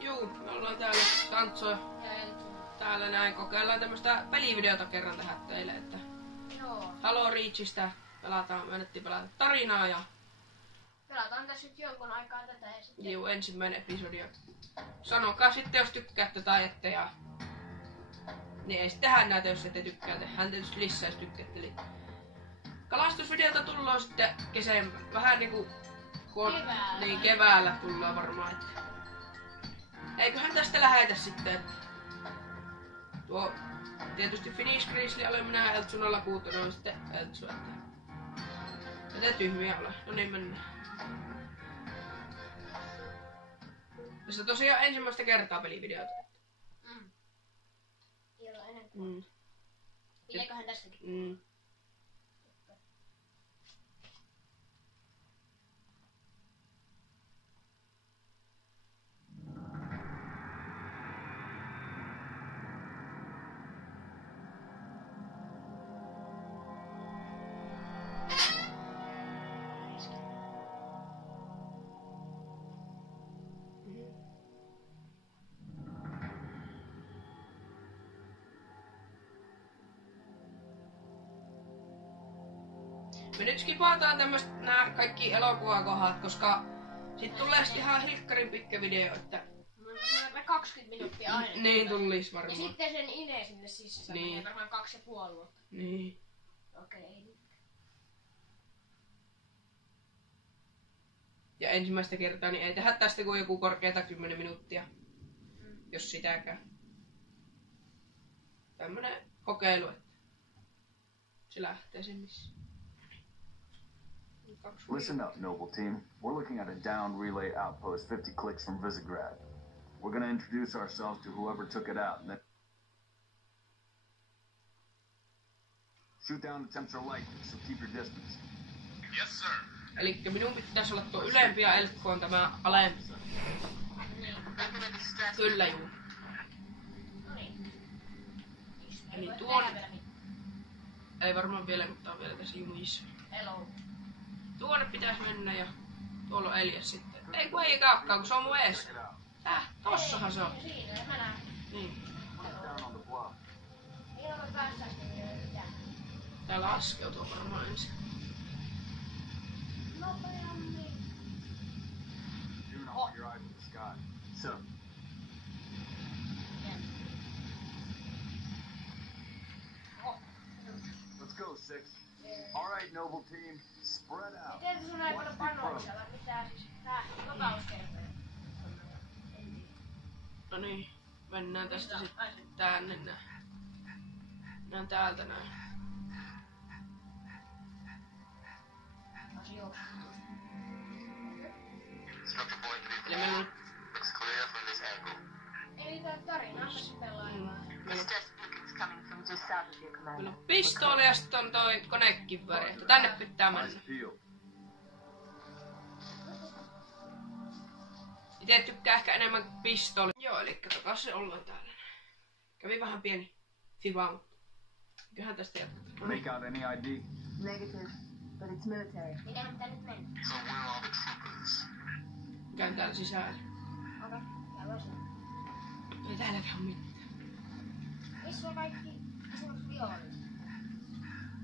Juu, me ollaan täällä Tantsoja. Täällä näin kokeillaan tämmöstä pelivideota kerran tehdä teille, että Halo Reachista myönnettiin pelata tarinaa ja pelataan tässä nyt jonkun aikaa tätä ja sitten juu, ensimmäinen episodia. Sanokaa sitten jos tykkäätte tai ette ja niin ei sitten tehdä näitä jos ette tykkää, tehdään tietysti lisää jos tykkäätte. Eli kalastusvideota tullaan sitten kesän vähän niinku keväällä. Niin keväällä tullaan varmaan, että eiköhän tästä lähetä sitten, että tuo tietysti Finnish Grizzly olen minä ja Eltsun alla kuutona on sitten Eltsu, että te tyhmiä ole. No niin mennään. Tässä tosiaan ensimmäistä kertaa pelivideota. Ei ole enemmän. Pileeköhän tästäkin? Me nyt skipataan tämmöstä nää kaikki elokuvakohdat, koska sit tulee ihan hilkkarin pitkä video, että 20 minuuttia aina. niin tullis Ja varmaan. sitten sen inee sinne sisään. Niin. Menee varmaan 2,5 vuotta. Niin. Okei. Ja ensimmäistä kertaa niin ei tehdä tästä kuin joku korkeata 10 minuuttia. Jos sitäkään. Tämmönen kokeilu, että se lähtee sen missä. Listen up, Noble Team. We're looking at a downed relay outpost 50 clicks from Visegrad. We're gonna introduce ourselves to whoever took it out, and then shoot down attempts are likely, so keep your distance. Yes, sir. Elikkä minun pitäisi olla tuo ylempi ja Elkku on tämä alempi. Kyllä juu. Eli tuon ei varmaan vielä, mutta on vielä tässä jumissa. Hello. Tuonne pitäisi mennä ja tuolla on Elias sitten. Ei kun ei kaakkaa, kun se on mun ees. Tossahan se on. Siinä, mä näen. Niin. Down on the bluff. Ilman päästäisi mitään. Tää laskeutuu varmaan ensin. Nopeammin. Do not put your eyes in the sky. So, let's go, Six. All right, Noble Team, spread out. Miten sun ei voida Watch the approach. panoksella? Mitä siis? Latauskertoja. No niin. Mennään tästä sitten tänne näin. Mennään täältä näin. Structure point Eli meillä on, looks clear from this angle. Eli tää tarina se pelaillaan. meillä on, Test beacons coming from just south of your meillä command. on pistooli ja sitten on toi konekivääri. Että tänne pitää mennä. Nice field. Itse tykkää ehkä enemmän pistooli. Joo, eli takas se ollaan täällä. Kävi vähän pieni fiva, mutta eiköhän tästä jatketa. Make out any ID? Negative, but it's military. Miten pitää nyt mennä? So where are all the troopers? Käyn täällä sisällä. Okei, käydään sinne. Ei täälläkään ole mitään. Missä on kaikki esimerkiksi viholliset?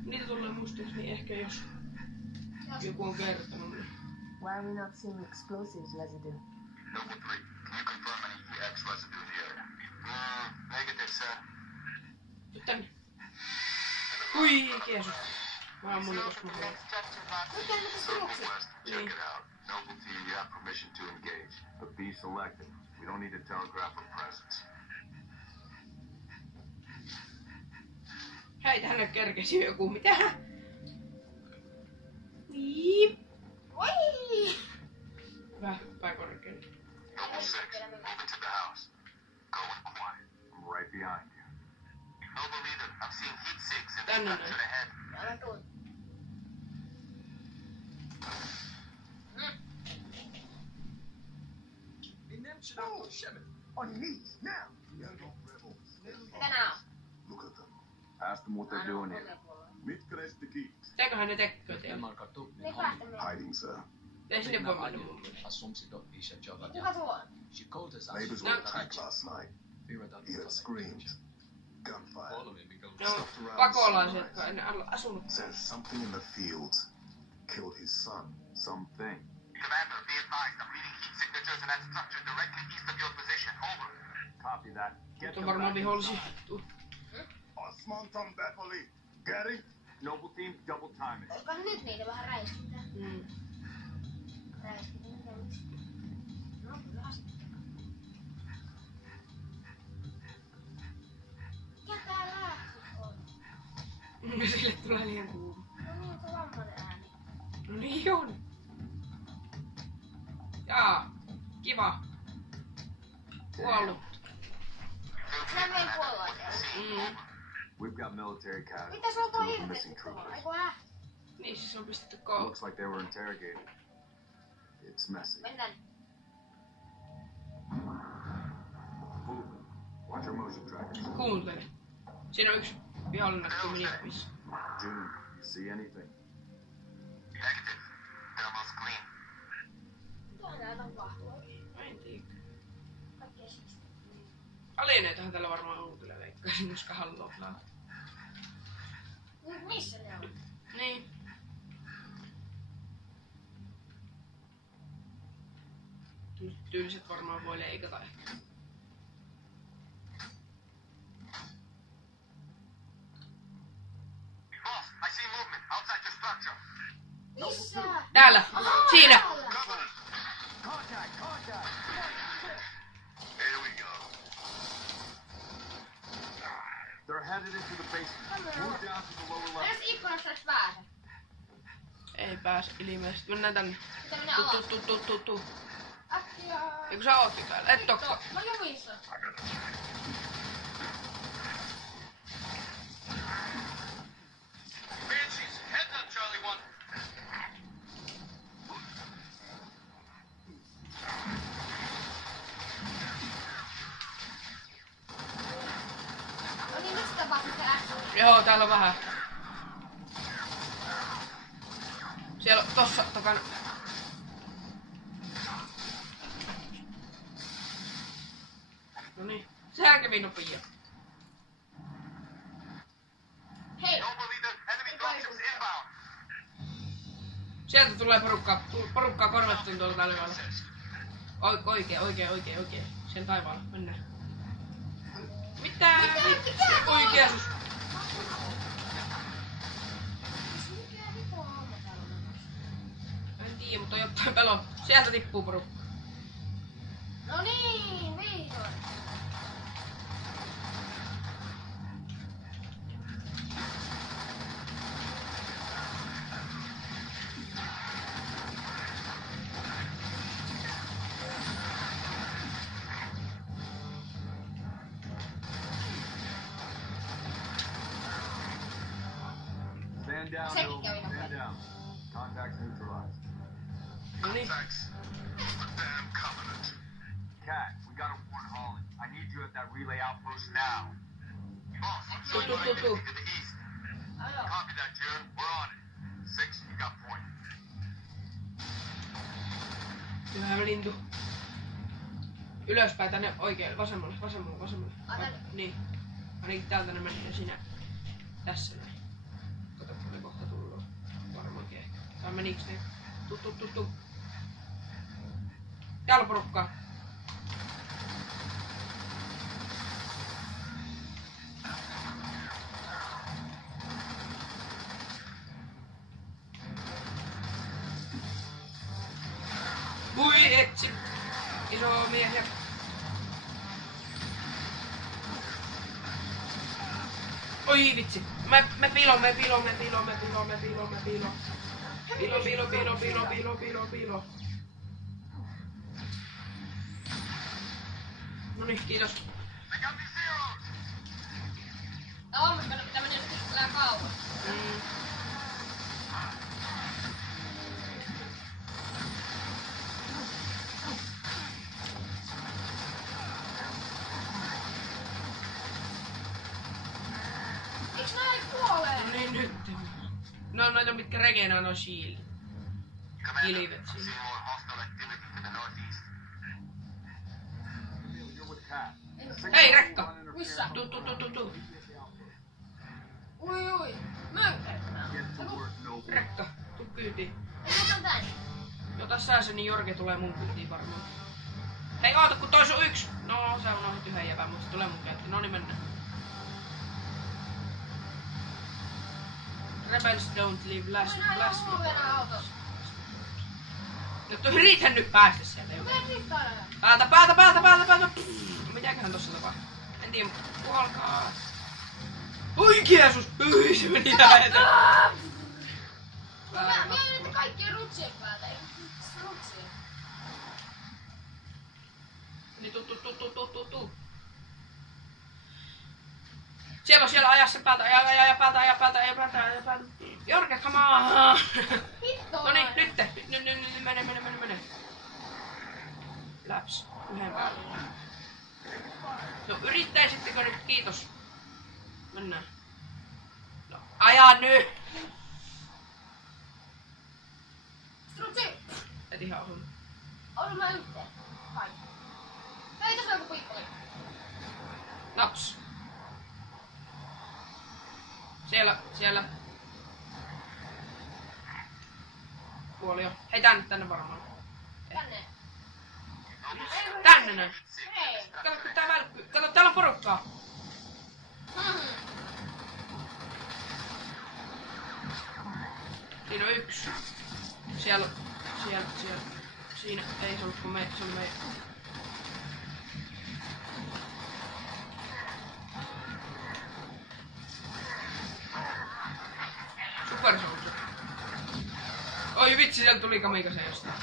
Niitä tulee muistaakseni ehkä jos joku on kertonut. Niin. Why are we not seeing explosives residue? Noble 3, can you confirm any EX residue in the area? Negative, sir. Nyt tänne. Ui, Jeesus. Mä ammun koska mä voin. Southwest, check Niin. it out. Noble Team, you have permission to engage. But be selective. We don't need to telegraph our presence. Hei, tänne kerkesi joku. Mitä? Viip. Oi! Hyvä, pääkorkein. Noble 6, move into the house. Go in quiet. I'm right behind you. Noble Leader, I'm seeing Heat 6 in the Tänne structure näin. ahead. Älä tuun. On your knees, now! Mitä nää on? Look at them. Ask them what they're doing here. Mitäköhän ne tekee teillä? Ne ei päästä menemään. Hiding, sir. Ei sinne voi mennä mun mielestä. Kuka tuo on? Neighbors were attacked last night. You heard screams, gunfire. Ne on pakolaiset, jotka ennen asunut. Says something in the fields killed his son. Something. Commander, be advised. I'm reading heat signatures in that structure directly east of your position. Over. Copy that. Nyt on varmaan vihollisia. Osman from Bepoli. Get it? Noble team, double time it. Olisiko nyt niitä vähän räiskintä? Räiskintä, miksi? No kyllä sitten. Mikä tää lääkki on? Sille tulee liian kuuma. No niin, tuo vammainen ääni. No niin on. Jaa, kiva. Kuollut. Nää meidän kuollaisia. We've got military casualties. Mitä sulla Two on of the missing hirveästi tuolla? troopers. Eiku Niin siis on pistetty koulu. Looks like they were interrogated. It's messy. Mennään. Move. Watch your motion trackers. Kuuntele. Siinä on yksi vihollinen minippissä. June, you see anything? Negative. Thermal's clean. Mitä nää tapahtuu? En tiedä. Kaikkea siksi. Alieneitahan täällä varmaan on kyllä veikkaisin, koska haluaa pelata. Missä ne on? Niin. Tyyliset varmaan voi leikata ehkä. Boss, I see movement outside your structure. Missä? Täällä! Siinä! Contact! Contact! Here we go. They're headed into the basement. Move down to the lower level. Edes ikkunasta edes pääse. Ei pääse ilmeisesti. Mennään tänne. Mitä mennä alas? Tu. Äkkiä. Eikö sä ootkin täällä? Et No, tokko. mä oon missä. Banshees, heads up, Charlie 1. No niin, mistä tapahtuu se äkkiä? Joo, täällä on vähän. Siellä on tossa takana. Noniin. Sehän kävi nopea. Hei! Noble leader, enemy dropships inbound. Sieltä tulee porukkaa korvattiin tuolta taivaalla. Oikein. Sen taivaalla. Mennään. Mitä? Oikeasus. Mikä vitu homma täällä on? En tiedä, mutta jotain pelo. Sieltä tippuu porukka. No niin, vihdoin. Stand down, Sekin Noble. kävi Stand nopeasti. down. Contacts neutralized. Noniin. Thanks. The damn Covenant. Cat, we gotta warn Holland. I need you at that relay outpost now. Boss, Tu. to the east. Ai joo. Copy that, June. We're on it. 6, you got point. Hyvä lintu. Ylöspäin tänne oikealle, vasemmalle. Ai tänne. Niin. Ainakin täältä ne menee sinä. Tässä näin. Kato, kun ne kohta tullaan. Varmaankin ehkä. Tai meniks ne? Tu. Täällä on porukkaa. Voi etsi. Iso miehiä. Oi vitsi. Me pilo. Pilo. Noniin, kiitos. They got me zeros. Tää on hommas pitää mennä nyt kyllä kauan. No niin, nyt. No noita mitkä regenaa no shield. Commander, kilvet See siinä. more hostile activity to the northeast. You're with Cat. Hei, rekka! Missä? Tu. Ui. Möykäyttämään. Get to work, Noble. Rekka, tuu kyytiin. Otan tän. Jota sä se, niin Jorge tulee mun kyytiin varmaan. Hei, oota, kun toi sun yksi. No, sä unohdit yhden jävän, mutta se tulee mun käyttöön. No niin, mennään. Rebels don't leave last autossa. Nyt yritän nyt päästä sieltä. Miten riittää aina? Päältä. Mitäköhän tossa tapahtuu? En tiedä, kuolkaa. Oi Jeesus! Hyi, se meni lähetä. Mä yritin kaikkien rutsien päältä, ei rutsien. Niin tuu. Siellä ajassa päältä. Jorge, come on! Hitto! Noniin, nyt. Mene. Läps. Yhden päälle. No yrittäisittekö nyt, kiitos. Mennään. No, aja nyt! Rutsi! Et ihan osunut. Oudun mä yhteen. Kai. Hei, tässä on joku pikkoli. Naps. Siellä. Kuoli jo. Hei tänne varmaan. Tänne. Tänne näin. Hei. Kato kun tää välkkyy. Kato täällä on porukkaa. Siinä on yksi. Siellä. Siinä ei se ollut kun se oli meidän. Super Soldier. Oi vitsi, sieltä tuli kamikaze jostain.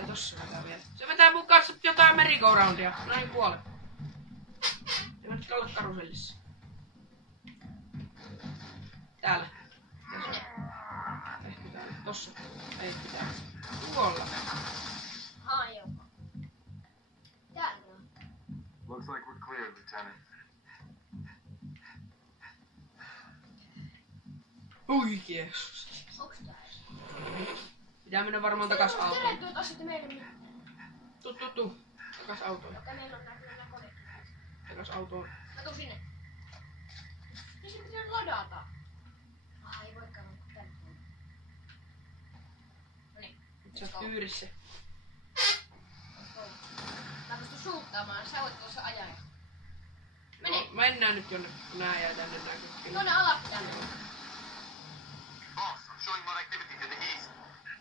Ja tossa vetää vielä. Se vetää mun kanssa jotain merry-go-roundia. No niin, kuole. Se mä nyt olla karusellissa. Täällä. Ehkä täällä. Tossa. Ei pitää. Tuolla. Joo. Täällä on. Looks like we're clear, Lieutenant. Oi Jeesus. Onks tää? Pitää mennä varmaan takas autoon. Tervetuloa taas sitten meille. Tuu. Takas autoon. Okei, meillä on näkyy kone. Takas autoon. Mä tuun sinne. Ja se pitää ladata. Ei voikaan tänne. Noniin. Sä oot kyyrissä. Mä pystyn suuttaamaan, sä voit tuossa ajaa. Mene. No, mennään nyt jonne, kun nää jää tänne nää kaikki. Tuonne alas tänne. Boss, I'm showing more activity to the east.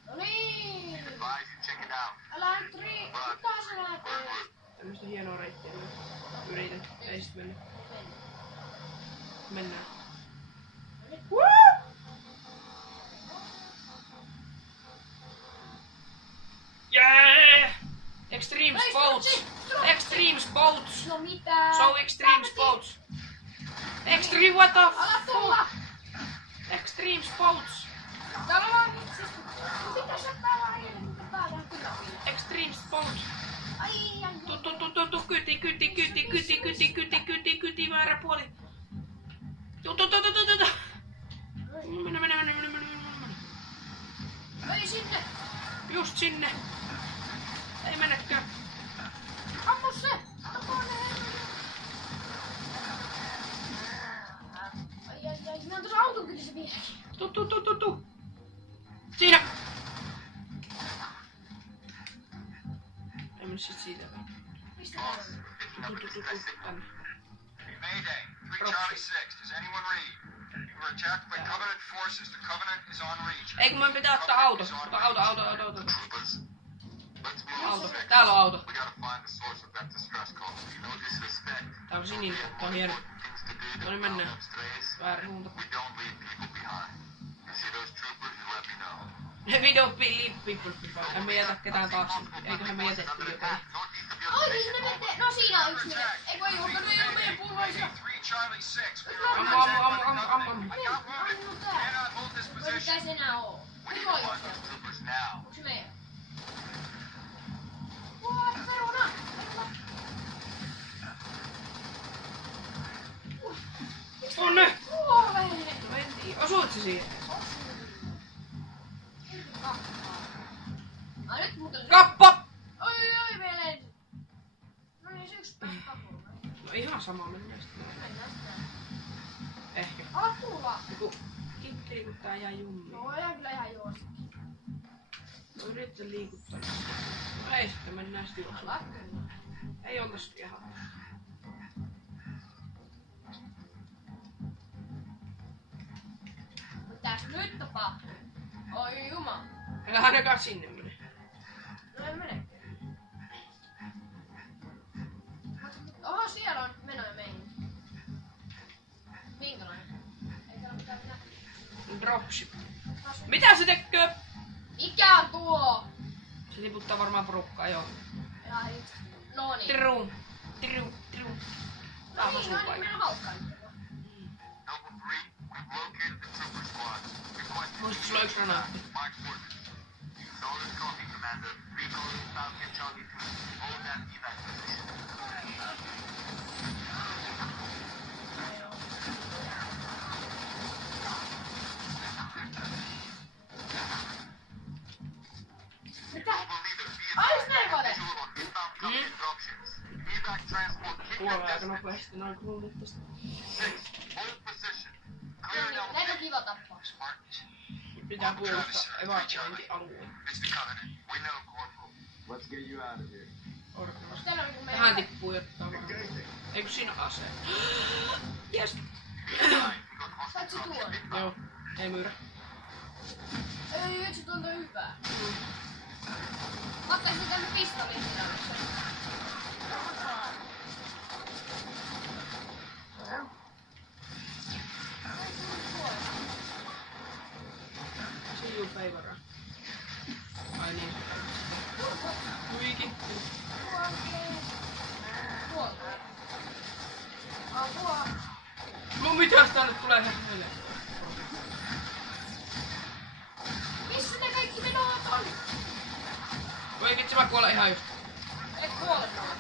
No niin. Advise you check it out. Älä nyt mitä sä lähtee? Tämmöstä hienoa reittiä nyt. Yritän. Ei sit mennä. Mennään. Yeah! Extreme sports! Extreme sports! No mitä? So extreme sports! Extreme what the Ala tulla! Extreme sports! Täällä on vaan vitsi. Mitä sä täällä ajat? Mitä täällä on kyllä? Extreme sports! Ai. Kyti, väärä puoli! Mene. Ei sinne. Just sinne! Ei mennäkään! Ammu se. Tapaa ne. Ai. Mä oon tuossa auton kylissä vieläkin. Tu. Siinä! Ei mennä sit siitä. Mistä täällä on? Tänne. Mayday, 3 Charlie 6. Does anyone read? You were attacked by Covenant forces. The Covenant is on reach. Ei kun meidän pitää ottaa auto. Ota auto. Troopers, let's be Auto. specific. Täällä on auto. We gotta find the source of that distress call. No disrespect. Tää on sininen. Tää on hieno. Things to do No niin, to round mennään. up strays. Väärä suunta. We don't leave people behind. You see those troopers, you let me know. We don't believe people behind. Emme jätä ketään taakse. Eiköhän me jätetty jotain. Ai siis ne menee. No siinä on yksi mies. Ei voi julka, ne ei oo meidän puolueisia. 3 Charlie 6. Ammu. I got wounded. Cannot hold this Mikä position. se enää oo? We need Kuka to on find those troopers now. Onko se meidän? Peruna! Onne! Kuole! No mentiin. Osuit se siihen? Ai nyt muuten... Kappa! Oi, vielä ensin. No niin, se yksi pääsi kapuun. No ihan sama mennään sitten. Mennään sitä. Ehkä. Ala tulla. Joku kitti liikuttaa ihan jummiin. No voidaan kyllä ihan juostakin. No yrittä liikuttaa. No ei sitten mennään sitten juoksuun. Ala kyllä. Ei oltais ihan. Mitäs nyt tapahtuu? Oi juma. Älä ainakaan sinne mene. No en mene. Oho, siellä on menoja meihin. Minkälainen? Ei täällä mitään näkyy. Dropship. Mitä se tekee? Mikä on tuo? Se tiputtaa varmaan porukkaa, joo. Ja ei. No niin. Trum. Trum. Trum. Tää on sun paikka. Meidän hauskaa nyt. Noble 3, we've located the trooper squad. Request Muista sulla on yksi granaatti. my coordinates. Solid copy, Commander. Recalling Falcon Charlie 2. Hold that evac position. Mitä? Noble leader, be Ai, advised. snaipaile! Visual on inbound company dropships. Evac transport Kuolee kingdom aika destination. nopeasti noin kruunut tästä. 6. Hold position. No Clear niin, an näitä elevator. kiva tappaa. Spartans. Pitää puolustaa evakuointialueen. It's the Covenant. We know, Corporal. Let's get you out of here. Orkavasti. Täällä on niinku Tähän meidän... tippuu jotain varmaan. Eikö siinä ole ase? Jes. Saat se tuon? Joo. Ei myydä. Ei, et se tuntuu hyvää. Mä ottaisin tänne pistoliin sitä. See you favor. Ai niin. Huikin. Tuolta. Apua. No mitäs tänne tulee heille? Missä ne kaikki menot on? Oikein mä kuolen ihan just. Et kuole noin.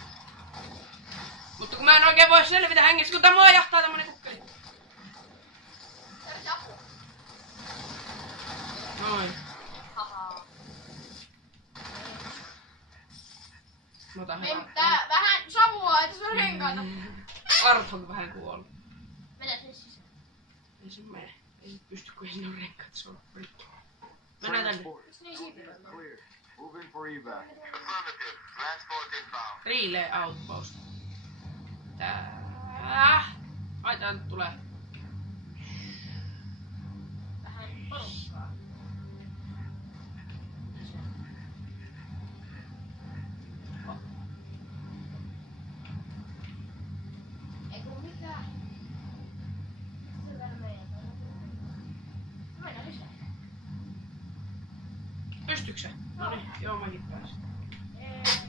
Mutta kun mä en oikein voi selvitä hengissä, kun tää mua jahtaa tämmönen kukkeli. Tarvitse apua. Noin. Haha. Mä otan Ei hyvää. tää vähän savua, et se on renkaita. Arthon vähän kuollut. Mennä sinne sisään. Ei se mene. Ei pysty, kun ei sinne ole renkaat. Se on rikki. Mennään tänne. Missä ne siipivät? Clear. Move in for evac. Affirmative. Transport inbound. Relay outpost. Tää. Ai tää nyt tulee. Vähän porukkaa. Ei kun mitään. Se täällä meidän. Mennään lisää. Pystyykö se? No niin, joo mäkin pääsin.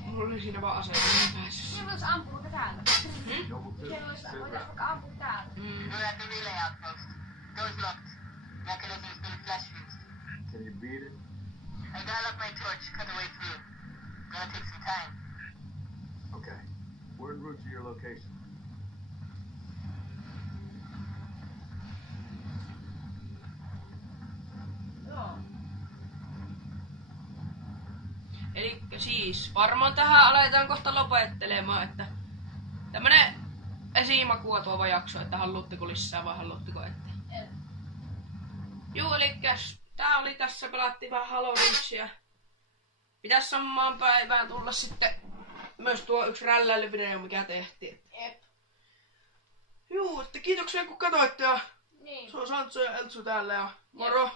Mulla oli siinä vaan aseita, niin pääsis. Siellä voisi ampua vaikka täällä. Noble 2, Siellä voisi sit rep. vaikka ampua täällä. We're at the relay outpost. Doors locked. Mechanism's been flash fused. Can you beat it? I dial up my torch, cut the way through. Gonna take some time. Okay. We're en route to your location. Joo. Eli siis varmaan tähän aletaan kohta lopettelemaan, että tämmönen esimakua tuova jakso, että haluatteko lisää vai haluatteko ette. Juu, elikkäs tää oli tässä, pelattiin vähän Halo Reachia. Pitäis samaan päivään tulla sitten myös tuo yksi rälläilyvideo, mikä tehtiin. Jep. Juu, että kiitoksia kun katsoitte ja Niin. se on Santsu ja Eltsu täällä ja moro!